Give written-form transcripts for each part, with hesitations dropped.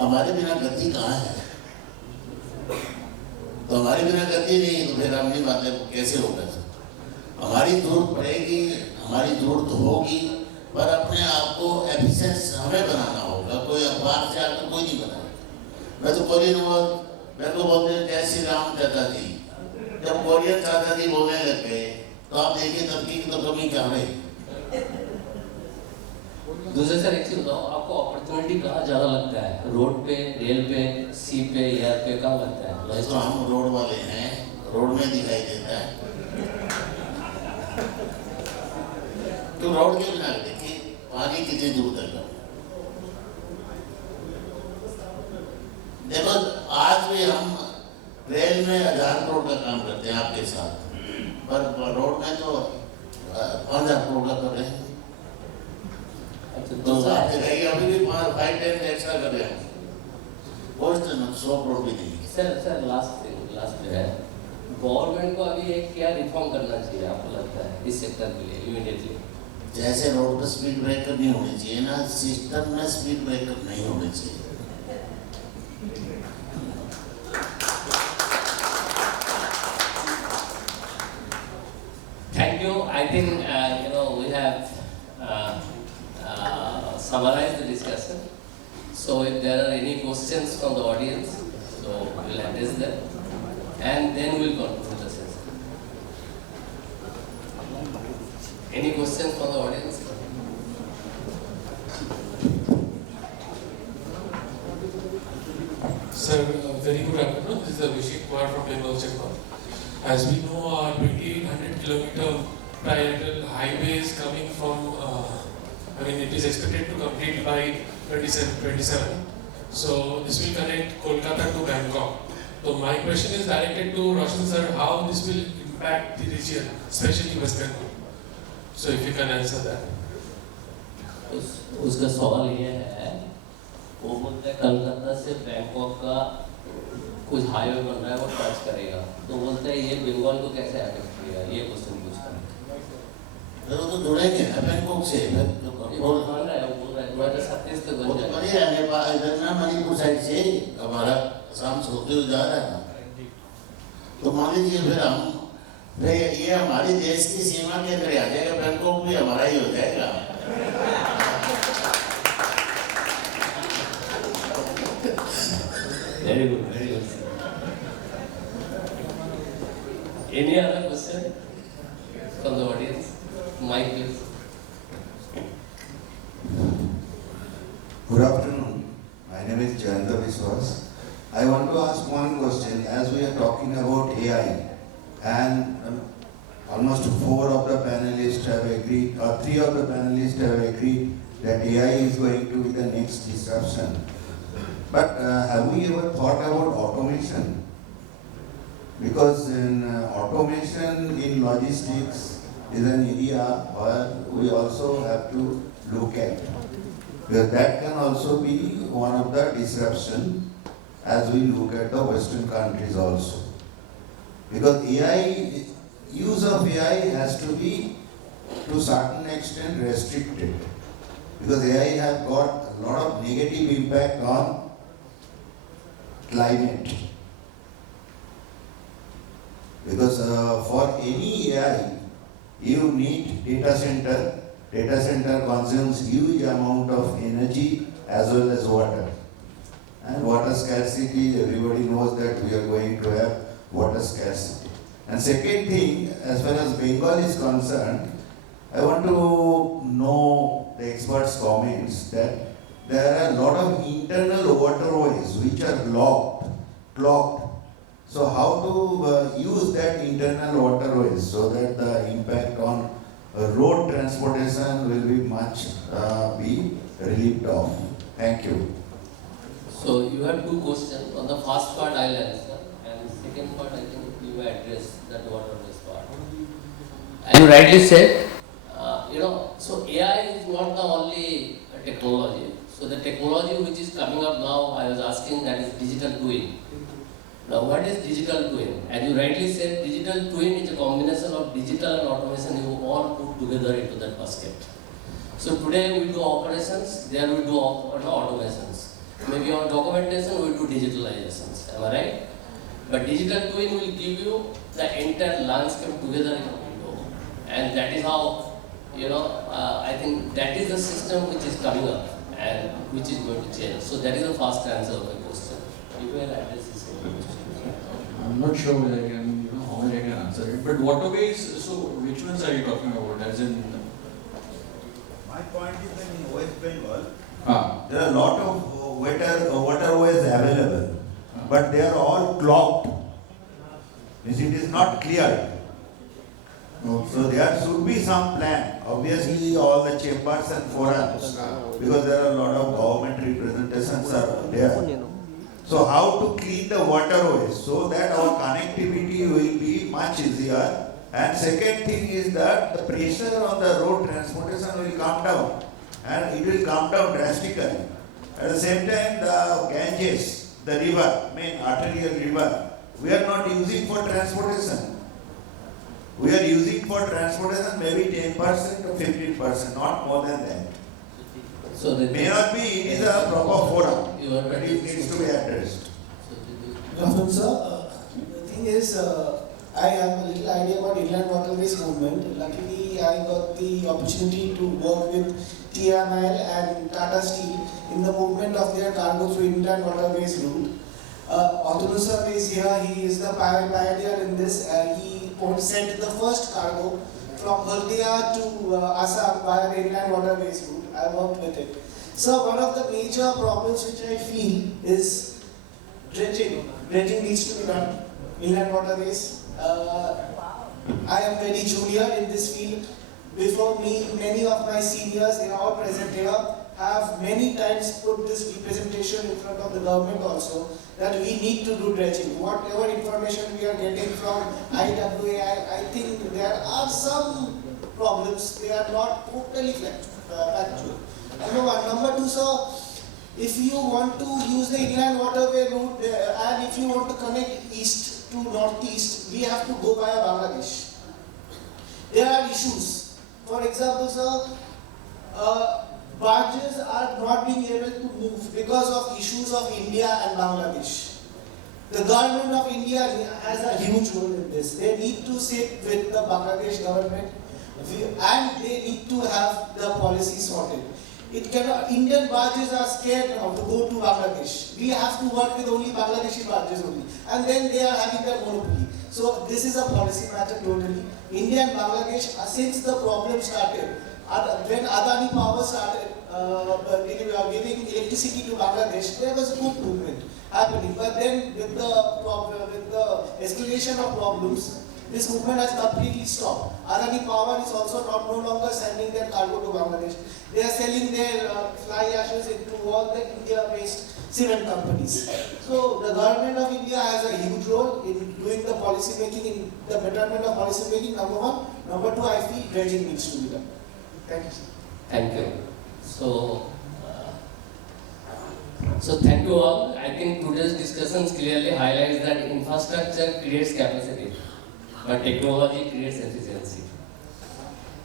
हमारे बिना गति कहाँ है? तो हमारे बिना गति नहीं तो फिर अपनी बातें कैसे होगा? हमारी जरूरत पड़ेगी, हमारी जरूरत होगी, पर अपने आप को एफिशिएंस हमें बनाना होगा। कोई अखबार से आकर कोई नहीं बनाएगा। मैं तो कोरियन मेरे को बोलते हैं जय श्री राम चाचा जी। जब कोरियन चाचा जी बोलने लग गए तो आप देखिए तरक्की की तो कमी क्या रही। दूसरे सर एक चीज बताओ, आपको अपॉर्चुनिटी कहाँ ज़्यादा लगता है? रोड पे, रेल पे, सी पे, एयर पे, कहाँ लगता है? तो हम रोड वाले हैं, रोड में दिखाई देता है। तो रोड के बिना देखिए पानी कितनी दूर तक है। देखो आज भी हम रेल में 1000 करोड़ का काम करते हैं आपके साथ, पर रोड में तो 5000 करोड़ का कर रहे हैं। तो आप दिखाइए अभी भी 5-10 एक्स्ट्रा कर रहे हैं। पोस्ट 100 करोड़ भी नहीं। सर लास्ट है, गवर्नमेंट को अभी एक क्या रिफॉर्म करना चाहिए आपको लगता है इस सेक्टर के लिए इमीडिएटली? जैसे रोड पर स्पीड ब्रेकर नहीं होनी चाहिए ना, सिस्टम में स्पीड ब्रेकर नहीं होने चाहिए। Thank you. I think we have summarized the discussion. So if there are any questions from the audience, so we'll address them, and then we'll conclude the session. Any questions from the audience? Sir, very good afternoon. This is Abhishek Kumar from Bengal. As we know, 2,800 kilometer trilateral highway is coming from, it is expected to complete by 2027. So this will connect Kolkata to Bangkok. So my question is directed to Roshan sir, how this will impact the region, especially West Bengal. So if you can answer that. उसका सवाल ये है, वो बोलते हैं कलकत्ता से Bangkok का कुछ हाईवे बन रहा है, वो टच करेगा, तो बोलते हैं ये बंगाल को कैसे अफेक्ट करेगा? ये क्वेश्चन पूछता है। वो तो जुड़ेंगे ना बैंकॉक से, बोल रहा है 2037 तक बन जाएगा। बढ़िया है, नेपाल इधर ना मणिपुर साइड से हमारा शाम से होते हुए जा रहा है ना, तो मान लीजिए फिर ये हमारे देश की सीमा के अंदर आ जाएगा, बैंकॉक भी हमारा ही हो जाएगा। Very good, very good. Any other question from the audience? Mike, please. Good afternoon. My name is Jayanta Viswas. I want to ask one question. As we are talking about AI, and almost 4 of the panelists have agreed, or 3 of the panelists have agreed that AI is going to be the next disruption. But have we ever thought about automation? Because in automation in logistics is an area where we also have to look at. Because that can also be one of the disruption as we look at the Western countries also. Because use of AI has to be to certain extent restricted. Because AI has got a lot of negative impact on climate. Because for any AI, you need data center. Data center consumes huge amount of energy as well as water. And water scarcity, everybody knows that we are going to have water scarcity. And second thing, as far as Bengal is concerned, I want to know the experts' comments that there are a lot of internal waterways which are clogged. So how to use that internal waterways so that the impact on road transportation will be much be relieved of. Thank you. So you have 2 questions. On the first part I'll answer, and second part I think you address that waterways part. And you rightly said, so AI is not the only technology. So the technology which is coming up now, I was asking, that is digital twin. Now what is digital twin? As you rightly said, digital twin is a combination of digital and automation you all put together into that basket. So today we do operations, there we do automations. Maybe on documentation we will do digitalizations, am I right? But digital twin will give you the entire landscape together in a window. And that is how, I think that is the system which is coming up and which is going to change. So that is the first answer of the question. You will address this question. I'm not sure whether I can, how much I can answer it. But waterways, so which ones are you talking about? As in, My point is that in West Bengal, ah, there are a lot of waterways available, but they are all clogged. Means it is not clear. So there should be some plan. Obviously, all the chambers and forums, because there are a lot of government representations are there. So how to clean the waterways so that our connectivity will be much easier. And second thing is that the pressure on the road transportation will come down, and it will come down drastically. At the same time, the Ganges, the river, main arterial river, we are not using for transportation. We are using for transportation maybe 10% or 15%, not more than that. So the May not be, it is a proper forum, You are but it needs to be addressed. Good afternoon, sir. The thing is, I have a little idea about inland waterways movement. Luckily, I got the opportunity to work with TML and Tata Steel in the movement of their cargo through inland waterways route. Autonomous sir is here. He is the pioneer in this. He sent the first cargo from Haldia to Assam via the inland waterways route. I worked with it. So one of the major problems which I feel is dredging. Dredging needs to be done. Inland waterways. I am very junior in this field. Before me, many of my seniors in our present here have many times put this representation in front of the government also that we need to do dredging. Whatever information we are getting from IWA, I think there are some problems. They are not totally factual. Number one. Number two, sir, if you want to use the inland waterway route and if you want to connect east to northeast, we have to go via Bangladesh. There are issues. For example, sir, barges are not being able to move because of issues of India and Bangladesh. The government of India has a huge role in this. They need to sit with the Bangladesh government and they need to have the policy sorted. It cannot, Indian barges are scared now to go to Bangladesh. We have to work with only Bangladeshi barges only. And then they are having their monopoly. So this is a policy matter totally. India and Bangladesh, since the problem started, when Adani Power started giving electricity to Bangladesh, there was a good movement happening. But then with the escalation of problems, this movement has completely stopped. Adani Power is also no longer sending their cargo to Bangladesh. They are selling their fly ashes into all the India-based cement companies. So the government of India has a huge role in doing the policy making, in the betterment of policy making, number one. Number two, I feel dredging needs to be done. Thank you, sir. Thank you. So thank you all. I think today's discussions clearly highlights that infrastructure creates capacity, but technology creates efficiency.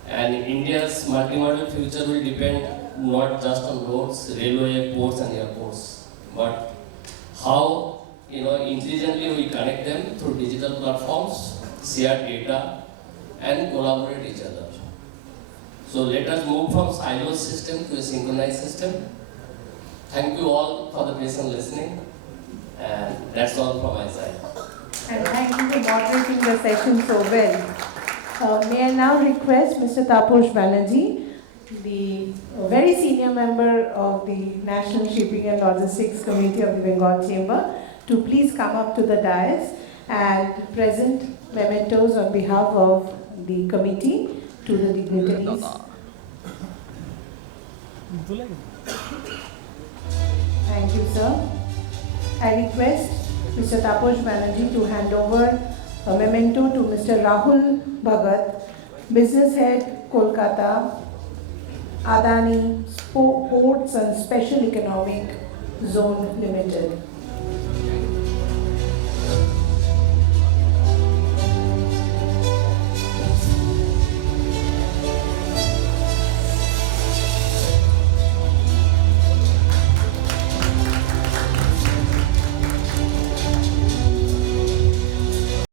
And India's multimodal future will depend not just on roads, railway, ports and airports, but how intelligently we connect them through digital platforms, share data and collaborate each other. So let us move from siloed system to a synchronized system. Thank you all for the patient listening, and that's all from my side. And thank you for moderating the session so well. May I now request Mr. Taposh Banerjee, the very senior member of the National Shipping and Logistics Committee of the Bengal Chamber, to please come up to the dais and present mementos on behalf of the committee to the dignitaries. Thank you, sir. I request Mr. Taposh Banerjee to hand over a memento to Mr. Rahul Bhagat, Business Head, Kolkata, Adani Ports and Special Economic Zone Limited.